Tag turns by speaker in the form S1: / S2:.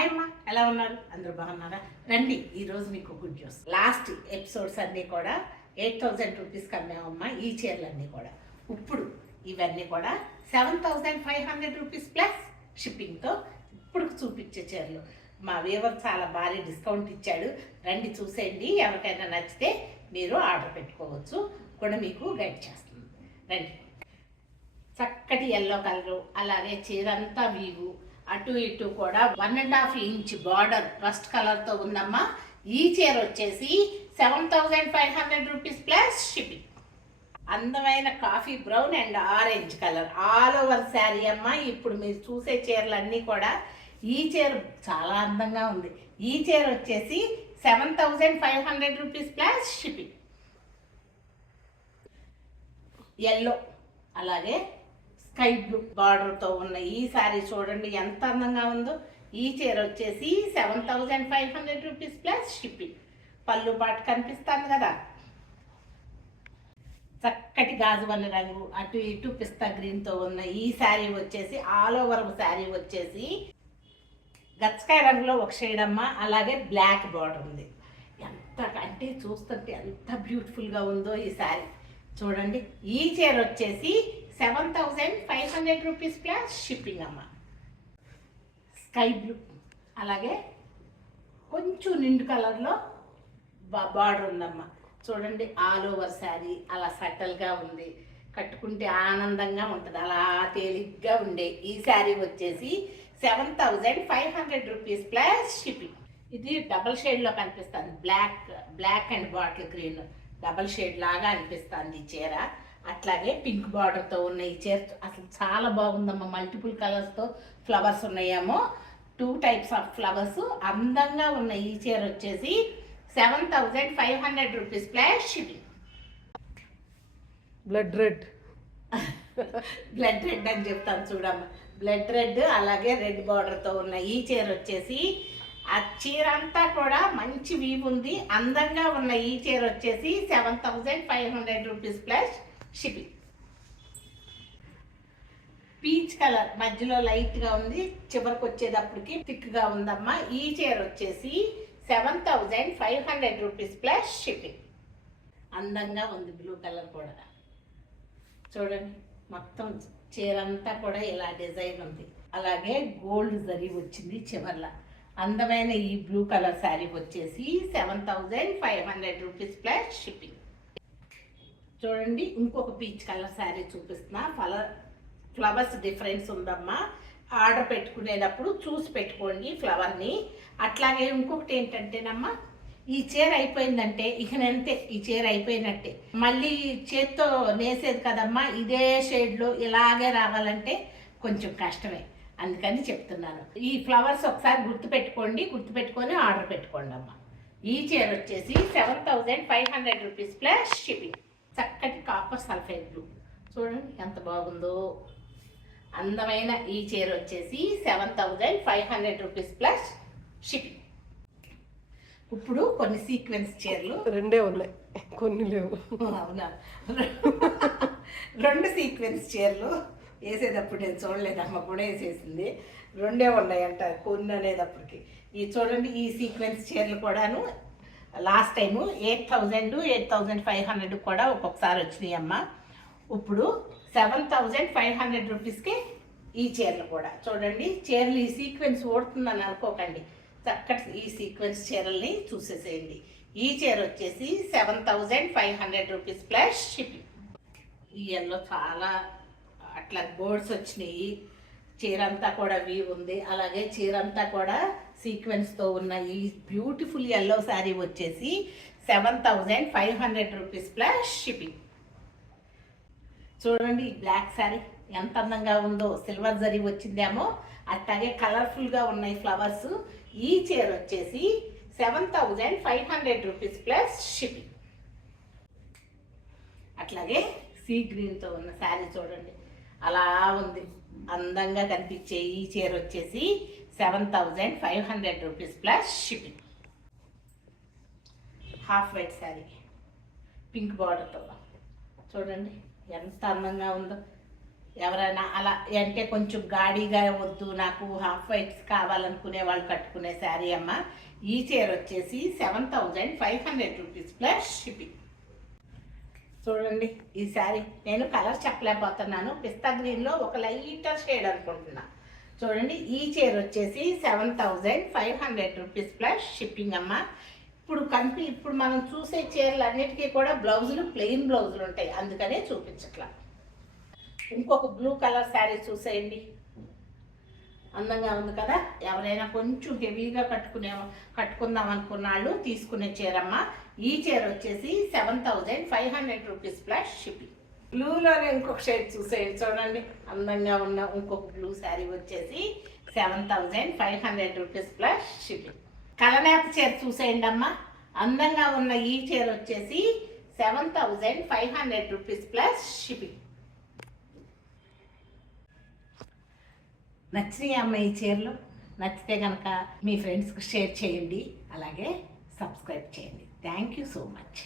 S1: Hi అమ్మా ఎలా ఉన్నారు? అందరూ బాగున్నారా? రండి ఈరోజు మీకు గుడ్ న్యూస్ లాస్ట్ ఎపిసోడ్స్ అన్నీ కూడా ఎయిట్ థౌజండ్ రూపీస్కి అమ్మామమ్మా ఈ చీరలన్నీ కూడా. ఇప్పుడు ఇవన్నీ కూడా seven thousand five hundred rupees plus షిప్పింగ్తో ఇప్పుడు చూపించే చీరలు. మా వీవర్ చాలా భారీ డిస్కౌంట్ ఇచ్చాడు. రండి చూసేయండి. ఎవరికైనా నచ్చితే మీరు ఆర్డర్ పెట్టుకోవచ్చు. కూడా మీకు గైడ్ చేస్తుంది. రండి. చక్కటి ఎల్లో కలరు అలాగే చీర అంతా వీవు. అటు ఇటు కూడా one and half inch border first కలర్తో ఉందమ్మా. ఈ చీర వచ్చేసి seven thousand five hundred rupees plus shipping. అందమైన coffee brown and orange colour. All over sari అమ్మ. ఇప్పుడు మీరు చూసే చీరలన్నీ కూడా ఈ చీర చాలా అందంగా ఉంది. ఈ చీర వచ్చేసి seven thousand five hundred rupees plus shipping. Yellow అలాగే స్కై బ్లూ బార్డర్తో ఉన్న ఈ శారీ చూడండి ఎంత అందంగా ఉందో. ఈ చీర వచ్చేసి seven thousand five hundred rupees plus shipping పళ్ళు పాటు కనిపిస్తుంది కదా. చక్కటి గాజువల్ల రంగు అటు ఇటు పిస్తా గ్రీన్తో ఉన్న ఈ శారీ వచ్చేసి ఆల్ ఓవర్ శారీ వచ్చేసి గచ్చకాయ రంగులో ఒక షేడ్ అమ్మ అలాగే బ్లాక్ బార్డర్ ఉంది. ఎంత అంటే చూస్తుంటే ఎంత బ్యూటిఫుల్గా ఉందో ఈ శారీ చూడండి ఈ చీర వచ్చేసి seven thousand five hundred rupees plus shipping అమ్మ. Sky blue. అలాగే కొంచెం నిండు కలర్లో బార్డర్ ఉందమ్మా. చూడండి ఆల్ ఓవర్ శారీ అలా సటల్గా ఉంది. కట్టుకుంటే ఆనందంగా ఉంటుంది. అలా తేలిగ్గా ఉండే ఈ శారీ వచ్చేసి seven thousand five hundred rupees plus shipping. ఇది డబల్ షేడ్లో కనిపిస్తుంది. Black black and bottle green. Double shade లాగా అనిపిస్తుంది ఈ చీర. అట్లాగే పింక్ బార్డర్తో ఉన్న ఈ చీర అసలు చాలా బాగుందమ్మా. మల్టిపుల్ కలర్స్తో ఫ్లవర్స్ ఉన్నాయేమో. టూ టైప్స్ ఆఫ్ ఫ్లవర్స్ అందంగా ఉన్న ఈ చీర వచ్చేసి seven thousand five hundred rupees plus shipping
S2: blood red
S1: blood red అని చెప్తాను చూడమ్మ. బ్లడ్ రెడ్ అలాగే రెడ్ బార్డర్తో ఉన్న ఈ చీర వచ్చేసి ఆ చీర అంతా కూడా మంచి వీవ్ ఉంది. అందంగా ఉన్న ఈ చీర వచ్చేసి seven thousand five hundred rupees plus shipping peach colour మధ్యలో లైట్గా ఉంది. చివరికి వచ్చేటప్పటికి థిక్గా ఉందమ్మా. ఈ చీర వచ్చేసి seven thousand five hundred rupees plus shipping అందంగా ఉంది బ్లూ కలర్ కూడా. చూడండి మొత్తం చీర అంతా కూడా ఇలా డిజైన్ ఉంది. అలాగే గోల్డ్ జరీ వచ్చింది చివర్ల. అందమైన ఈ బ్లూ కలర్ శారీ వచ్చేసి seven thousand five hundred rupees plus shipping చూడండి ఇంకొక పీచ్ కలర్ శారీ చూపిస్తున్నా. ఫ్లవర్ ఫ్లవర్స్ డిఫరెన్స్ ఉందమ్మా. ఆర్డర్ పెట్టుకునేటప్పుడు చూసి పెట్టుకోండి ఫ్లవర్ని అట్లాగే ఇంకొకటి ఏంటంటేనమ్మా ఈ చీర అయిపోయిందంటే ఇకనంతే ఈ చీర అయిపోయినట్టే. మళ్ళీ చేత్తో నేసేది కదమ్మా ఇదే షేడ్లో ఇలాగే రావాలంటే కొంచెం కష్టమే. అందుకని చెప్తున్నాను. ఈ ఫ్లవర్స్ ఒకసారి గుర్తుపెట్టుకోండి గుర్తుపెట్టుకొని ఆర్డర్ పెట్టుకోండి అమ్మా ఈ చీర వచ్చేసి seven thousand five hundred rupees plus shipping చక్కటి కాపర్ సల్ఫైడ్ బ్లూ చూడండి ఎంత బాగుందో. అందమైన ఈ చీర వచ్చేసి seven thousand five hundred rupees plus shipping ఇప్పుడు కొన్ని సీక్వెన్స్ చీరలు.
S2: రెండే ఉన్నాయి. కొన్ని లేవు.
S1: అవునా? రెండు సీక్వెన్స్ చీరలు. వేసేటప్పుడు నేను చూడలేదు అమ్మ కూడా వేసేసింది. రెండే ఉన్నాయంట కొన్ని అనేటప్పటికి. ఈ చూడండి ఈ సీక్వెన్స్ చీరలు కూడాను last time eight thousand eight thousand five hundred కూడా ఒక్కొక్కసారి వచ్చినాయి అమ్మ. ఇప్పుడు సెవెన్ థౌజండ్ ఫైవ్ హండ్రెడ్ రూపీస్కి ఈ చీరలు కూడా. చూడండి చీరలు ఈ సీక్వెన్స్ ఓడుతుందని అనుకోకండి. చక్కటి ఈ సీక్వెన్స్ చీరల్ని చూసేసేయండి. ఈ చీర వచ్చేసి seven thousand five hundred rupees plus shipping. ఈ ఎల్లో చాలా అట్లా బోర్డ్స్ వచ్చినాయి. చీర అంతా కూడా వీ ఉంది. అలాగే చీర అంతా కూడా సీక్వెన్స్తో ఉన్న ఈ బ్యూటిఫుల్ ఎల్లో శారీ వచ్చేసి seven thousand five hundred rupees plus shipping చూడండి బ్లాక్ శారీ ఎంత అందంగా ఉందో సిల్వర్ జరీ వచ్చిందేమో అట్లాగే కలర్ఫుల్గా ఉన్నాయి ఫ్లవర్స్ ఈ చీర వచ్చేసి seven thousand five hundred rupees plus shipping అట్లాగే సీ గ్రీన్తో ఉన్న శారీ చూడండి. అలా ఉంది. అందంగా కనిపించే ఈ చీర వచ్చేసి seven thousand five hundred rupees plus shipping. Half white sari. Pink బార్డర్తో చూడండి ఎంత అందంగా ఉందో. ఎవరైనా అలా అంటే కొంచెం గాడిగా వద్దు నాకు హాఫ్ వైట్స్ కావాలనుకునే వాళ్ళు కట్టుకునే శారీ అమ్మ. ఈ చీర వచ్చేసి seven thousand five hundred rupees plus shipping. చూడండి ఈ శారీ. నేను కలర్ చెప్పలేకపోతున్నాను. పిస్తా గ్రీన్లో ఒక లైటర్ షేడ్ అనుకుంటున్నా. చూడండి ఈ చీర వచ్చేసి seven thousand five hundred rupees plus shipping అమ్మ. ఇప్పుడు కంపి ఇప్పుడు మనం చూసే చీరలు అన్నిటికీ కూడా బ్లౌజులు ప్లెయిన్ బ్లౌజులు ఉంటాయి. అందుకనే చూపించట్లా. ఇంకొక బ్లూ కలర్ శారీ చూసేయండి. అందంగా ఉంది కదా? ఎవరైనా కొంచెం హెవీగా కట్టుకునే కట్టుకుందాం అనుకున్న వాళ్ళు తీసుకునే చీరమ్మ. ఈ చీర వచ్చేసి seven thousand five hundred rupees plus shipping. బ్లూలోనే ఇంకొక షేడ్ చూసేయండి చూడండి. అందంగా ఉన్న ఇంకొక బ్లూ శారీ వచ్చేసి seven thousand five hundred rupees plus shipping. కలనేత చీర చూసేయండి అమ్మ. అందంగా ఉన్న ఈ చీర వచ్చేసి seven thousand five hundred rupees plus shipping. నచ్చినాయి అమ్మాయి ఈ చీరలు నచ్చితే కనుక మీ ఫ్రెండ్స్కి షేర్ చేయండి అలాగే సబ్స్క్రైబ్ చేయండి. Thank you so much